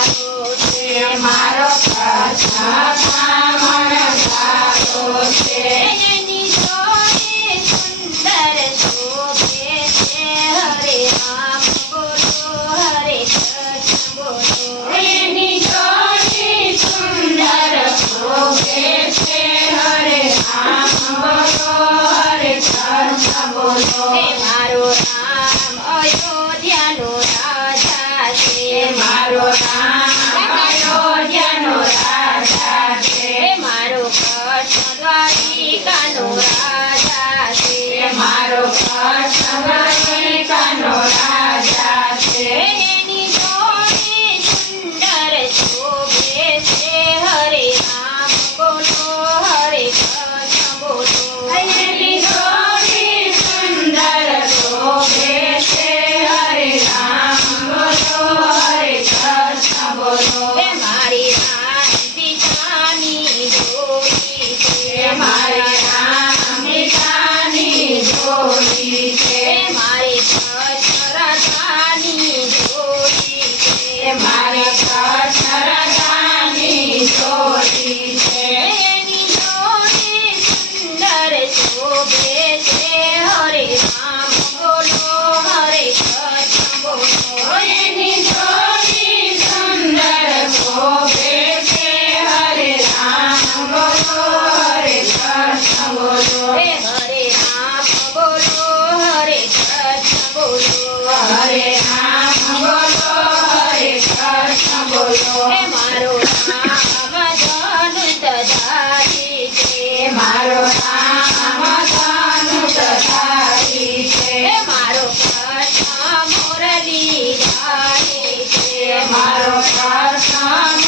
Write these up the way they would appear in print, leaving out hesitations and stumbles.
સારો છે મારો કૃષ્ણ બ્રાહ્મણ સારો છે એની જોડે સુંદર શોભે છે હરે રામ બોલો હરે કૃષ્ણ બોલો એની જોડી સુંદર શોભે છે હરે રામ બોલો હરે કૃષ્ણ બોલો હે મારો રામ અયોધ્યાનો રાજા છે મારો રામ અયોધ્યાનો રાજા છે હે મારો કૃષ્ણ દ્વારિકાનો રાજા છે મારો કૃષ્ણ દ્વારિકાનો રાજા છે એની જોડે સુંદર શોભે છે હરે રામ બોલો હરે કૃષ્ણ બોલો એની જોડી સુંદર શોભે છે હરે રામ બોલો હરે કૃષ્ણ બોલો હે મારી રામ પિતાની જોડી છે મારી રામ પિતાની જોડી છે હે મારી કૃષ્ણ રાધાની જોડી છે મારી કૃષ્ણ રાધાની જોડી છે એની જોડે સુંદર શોભે છે હરે રામ બોલો હરે કૃષ્ણ બોલો એની જોડી સુંદર શોભે છે હરે રામ બોલો હરે કૃષ્ણ બોલો હે હરે રામ બોલો હરે કૃષ્ણ બોલો હરે રામ બોલો હરે કૃષ્ણ બોલો હે મારો રામ ધનુષધારી છે મારો રામ ધનુષધારી છે હે મારો કૃષ્ણ મુરલીધારી છે મારો કૃષ્ણ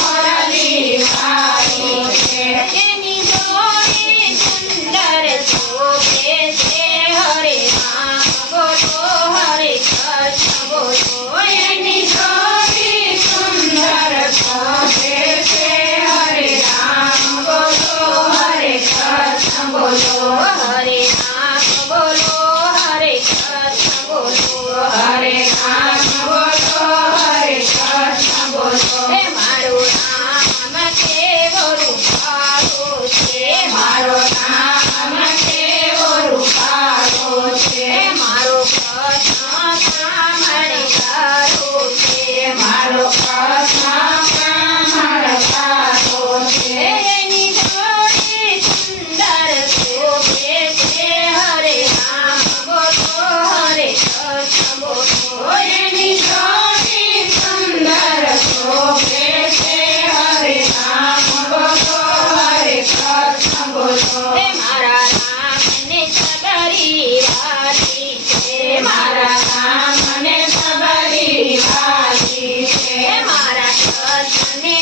મુરલીધારી છે એની જોડે સુંદર શોભે છે હરે રામ બોલો હરે કૃષ્ણ બોલો એની જોડી સુંદર શોભે છે હરે રામ બોલો હરે કૃષ્ણ બોલો હરે રામ બોલો હરે કૃષ્ણ બોલો હરે રામ બોલો હરે કૃષ્ણ બોલો હે મારો રામ કેવો રૂપાળો છે મારો રામ કેવો રૂપાળો છે હે મારો કૃષ્ણ બ્રાહ્મણકારો છે મારો કૃષ્ણ બ્રાહ્મણકારો છે એની જોડે સુંદર શોભે છે હરે રામ બોલો હરે કૃષ્ણ બોલો એની જોડી સુંદર શોભે છે હરે રામ બોલો હરે કૃષ્ણ બોલો હે મારા રામને સગરી વાલી છે મારા રામને સબરી વાલી છે હે મારા કૃષ્ણને